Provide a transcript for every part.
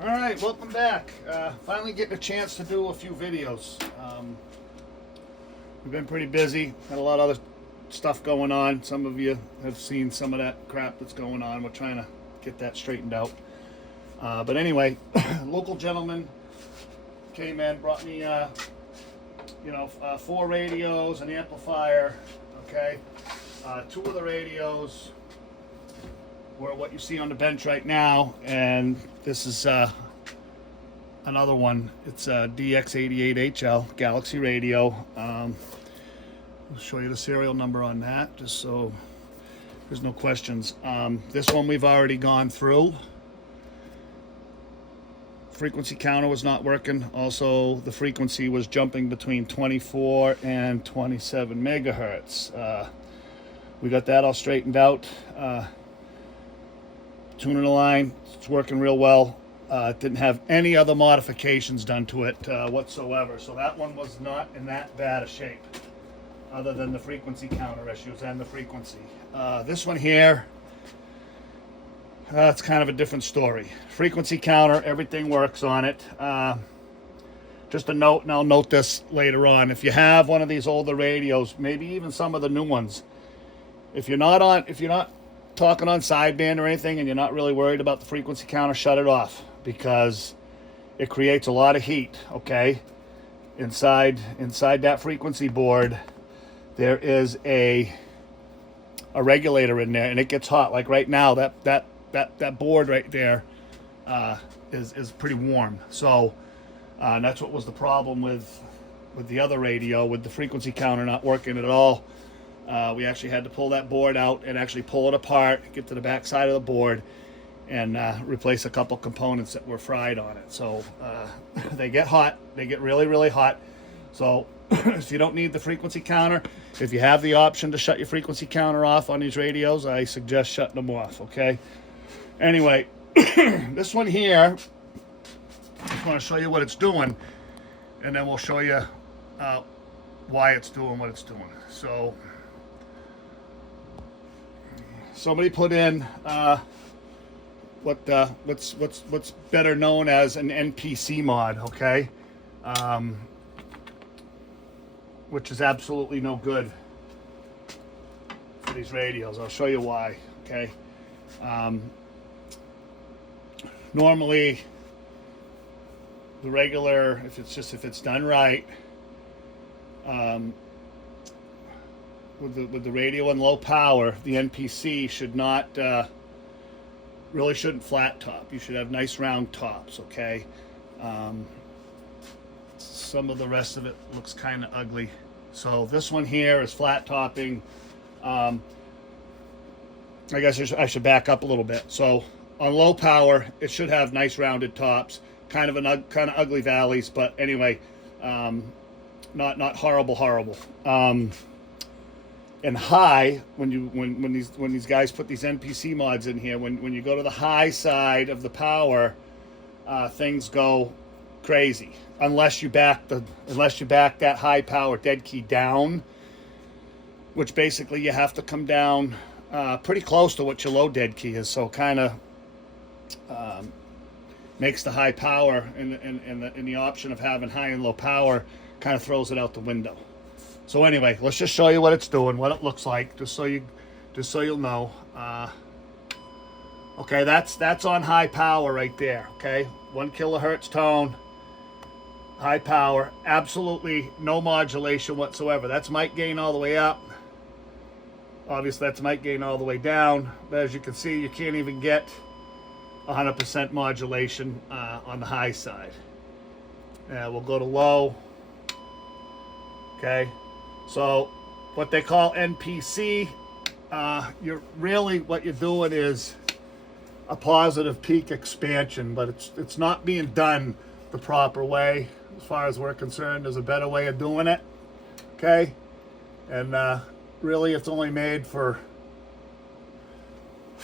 All right, welcome back. Finally getting a chance to do a few videos. We've been pretty busy, had a lot of other stuff going on. Some of you have seen some of that crap that's going on. We're trying to get that straightened out. But anyway, local gentleman came in, brought me, 4 radios, an amplifier, okay? 2 of the radios were what you see on the bench right now, and this is another one. It's a DX88HL Galaxy radio. I'll show you the serial number on that, just so there's no questions. This one we've already gone through. Frequency counter was not working. Also, the frequency was jumping between 24 and 27 megahertz. We got that all straightened out. Tuning the line, it's working real well. It didn't have any other modifications done to it whatsoever. So that one was not in that bad a shape, other than the frequency counter issues and the frequency. This one here, it's kind of a different story. Frequency counter, everything works on it. Just a note, and I'll note this later on. If you have one of these older radios, maybe even some of the new ones, if you're not talking on sideband or anything and you're not really worried about the frequency counter, shut it off, because it creates a lot of heat, okay? Inside that frequency board, there is a regulator in there, and it gets hot. Like right now, that board right there is pretty warm. So and that's what was the problem with the other radio, with the frequency counter not working at all. We actually had to pull that board out and actually pull it apart, get to the back side of the board, and replace a couple components that were fried on it. So they get hot. They get really, really hot. So if you don't need the frequency counter, if you have the option to shut your frequency counter off on these radios, I suggest shutting them off, okay? Anyway, this one here, I just want to show you what it's doing, and then we'll show you why it's doing what it's doing. So somebody put in what's better known as an NPC mod, okay? Which is absolutely no good for these radios. I'll show you why, okay? Normally, the regular, if it's done right, with the radio and low power, the NPC should not really shouldn't flat top. You should have nice round tops, okay? Some of the rest of it looks kind of ugly. So this one here is flat topping. I guess I should back up a little bit. So on low power, it should have nice rounded tops, kind of ugly valleys, but anyway, not horrible. And high, when these guys put these NPC mods in here, when you go to the high side of the power, things go crazy. Unless you back that high power dead key down, which basically you have to come down pretty close to what your low dead key is. So kind of makes the high power and the option of having high and low power kind of throws it out the window. So anyway, let's just show you what it's doing, what it looks like, just so you'll know. Okay, that's on high power right there. Okay, 1 kilohertz tone, high power, absolutely no modulation whatsoever. That's mic gain all the way up. Obviously, that's mic gain all the way down. But as you can see, you can't even get 100% modulation on the high side. We'll go to low. Okay. So what they call NPC, what you're doing is a positive peak expansion, but it's not being done the proper way. As far as we're concerned, there's a better way of doing it, okay? And really, it's only made for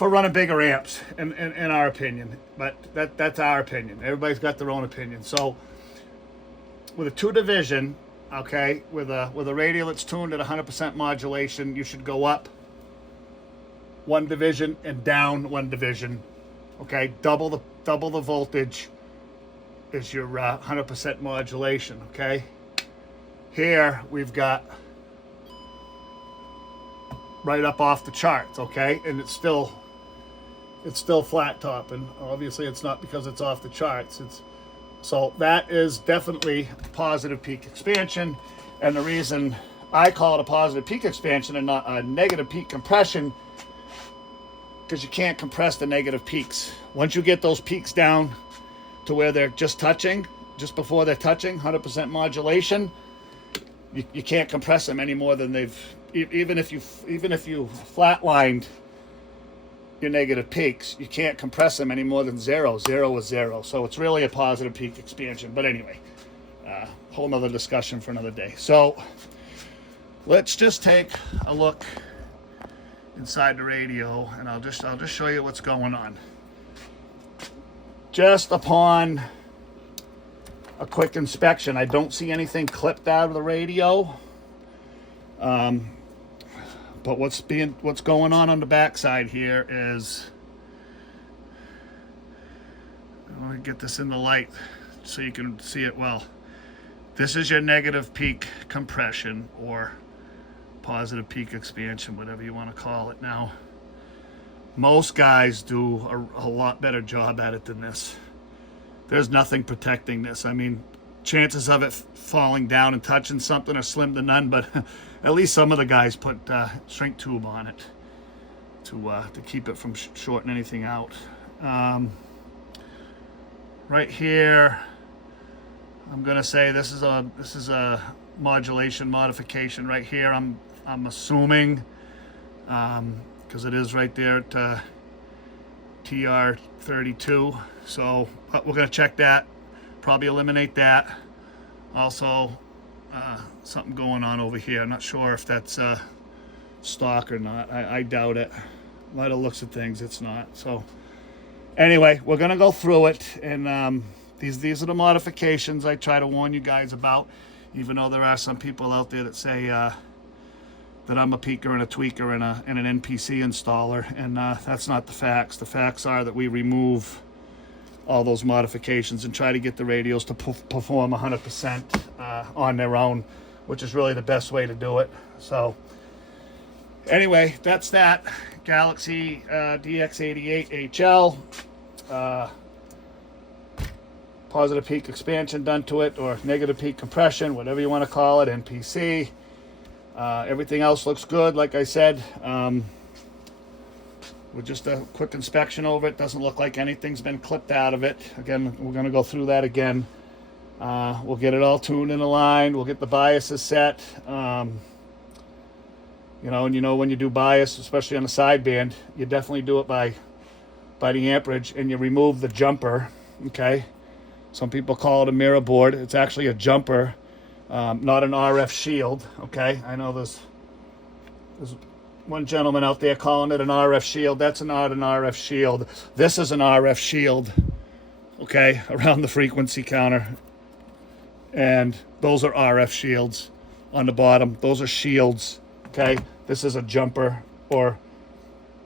running bigger amps, in our opinion. But that's our opinion. Everybody's got their own opinion. So with a 2-division, okay, with a radio that's tuned at 100% modulation, you should go up 1 division and down 1 division. Okay, double the voltage is your 100% modulation, okay? Here we've got right up off the charts, okay? And it's still flat top, and obviously it's not because it's off the charts. So that is definitely positive peak expansion, and the reason I call it a positive peak expansion and not a negative peak compression, because you can't compress the negative peaks. Once you get those peaks down to where they're just touching, just before they're touching, 100% modulation, you can't compress them any more than they've, even if you flatlined your negative peaks, you can't compress them any more than zero. Zero is zero. So it's really a positive peak expansion. But anyway, whole nother discussion for another day. So let's just take a look inside the radio, and I'll just show you what's going on. Just upon a quick inspection, I don't see anything clipped out of the radio. But what's going on the backside here is, I want to get this in the light so you can see it well. This is your negative peak compression, or positive peak expansion, whatever you want to call it. Now, most guys do a lot better job at it than this. There's nothing protecting this. I mean, chances of it falling down and touching something are slim to none, but at least some of the guys put shrink tube on it to keep it from shorting anything out. Right here, I'm gonna say this is a modulation modification right here. I'm assuming, because it is right there at TR32. So we're gonna check that, probably eliminate that. Also, something going on over here. I'm not sure if that's stock or not. I doubt it. By the looks of things, it's not. So anyway, we're gonna go through it, and these are the modifications I try to warn you guys about, even though there are some people out there that say that I'm a peaker and a tweaker and an NPC installer, and that's not the facts. The facts are that we remove all those modifications and try to get the radios to perform 100% on their own, which is really the best way to do it. So anyway, that's that. Galaxy DX88HL. Positive peak expansion done to it, or negative peak compression, whatever you want to call it, NPC. Everything else looks good, like I said. With just a quick inspection over it, doesn't look like anything's been clipped out of it. Again, we're going to go through that again. We'll get it all tuned and aligned. We'll get the biases set. You know, when you do bias, especially on a sideband, you definitely do it by the amperage, and you remove the jumper. Okay, some people call it a mirror board. It's actually a jumper, not an RF shield. Okay, I know there's one gentleman out there calling it an RF shield. That's not an RF shield. This is an RF shield, okay, around the frequency counter. And those are RF shields on the bottom. Those are shields, okay? This is a jumper, or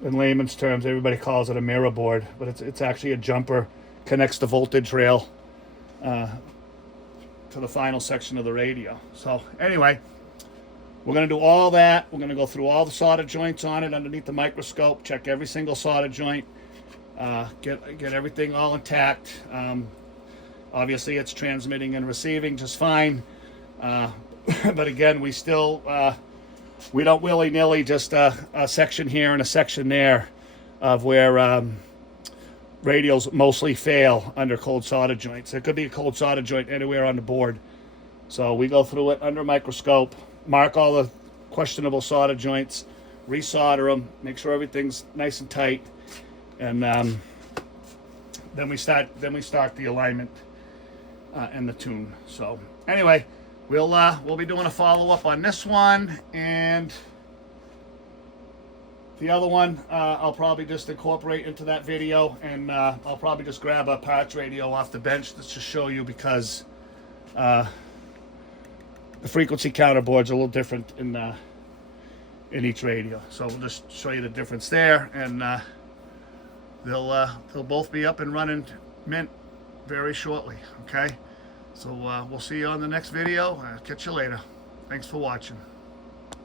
in layman's terms, everybody calls it a mirror board, but it's actually a jumper. Connects the voltage rail to the final section of the radio. So anyway, we're going to do all that. We're going to go through all the solder joints on it underneath the microscope, check every single solder joint, get everything all intact. Obviously, it's transmitting and receiving just fine. But again, we still, we don't willy-nilly just a section here and a section there of where radios mostly fail under cold solder joints. There could be a cold solder joint anywhere on the board. So we go through it under a microscope, mark all the questionable solder joints, resolder them, make sure everything's nice and tight, and then we start the alignment and the tune. So anyway, we'll be doing a follow-up on this one, and the other one I'll probably just incorporate into that video, and I'll probably just grab a parts radio off the bench to show you, because the frequency counter board's a little different in each radio. So we'll just show you the difference there, and they'll both be up and running mint very shortly. Okay, so we'll see you on the next video. Catch you later. Thanks for watching.